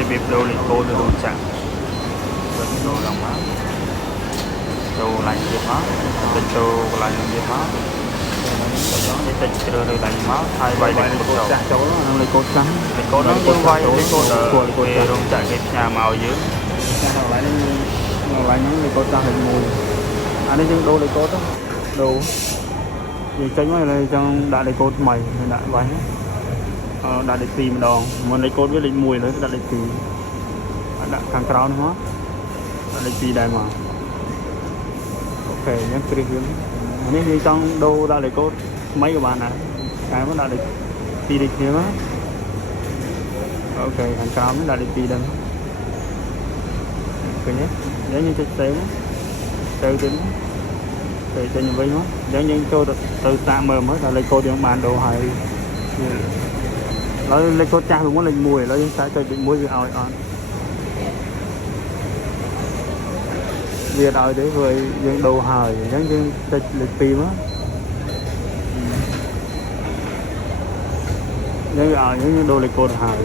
របៀបដូរលេខកូដទៅរោងចក្រដូរឡើងមកចូលកន្លែងទៀតមកទៅចូលកន្លែងទៀតមកទៅតិចជ្រើសរើសកន្លែងមកហើយវាយលេខកូដចាស់ចូលហ្នឹងលេខកូដចាស់លេខកូដហ្នឹងយើងវាយលេខកូដពេលរោងចក្រគេផ្ញើមកឲ្យយើងចាស់កន្លែងហ្នឹងលេខកូដចាស់លេខ1អានេះយើងដូរលេខកូដទៅដូរយើងចេញមកហើយចង់ដាក់លេខកូដថ្មីដាក់វាយដាក់លេខ2ម្ដងមុនលេខកូដវាលេខ1លើដាក់លេខ2ដាក់ខាងក្រោមហ្នឹងមកដាក់លេខ2ដែរមកអូខេអញ្ចឹងគ្រីសយើងអានេះយើងចង់ដូរដាក់លេខកូដថ្មីក៏បានដែរតែមកដាក់លេខ2ដូចគ្នាមកអូខេខាងក្រោមនេះដាក់លេខ2ដែរឃើញទេយើងចុចសេវទៅទៀតទៅចេញវិញមកអញ្ចឹងយើងចូលទៅសាកមើលថាលេខកូដយើងបានដូរហើយឥឡូវលេខកូដចាស់ពីមុនលេខ1ឥឡូវយើងសាកចុចលេខ1វាឲ្យអត់វាឲ្យទេព្រោះយើងដូរហើយអញ្ចឹងយើងចុចលេខ2មកយើងឲ្យយើងដូរលេខកូដហើយ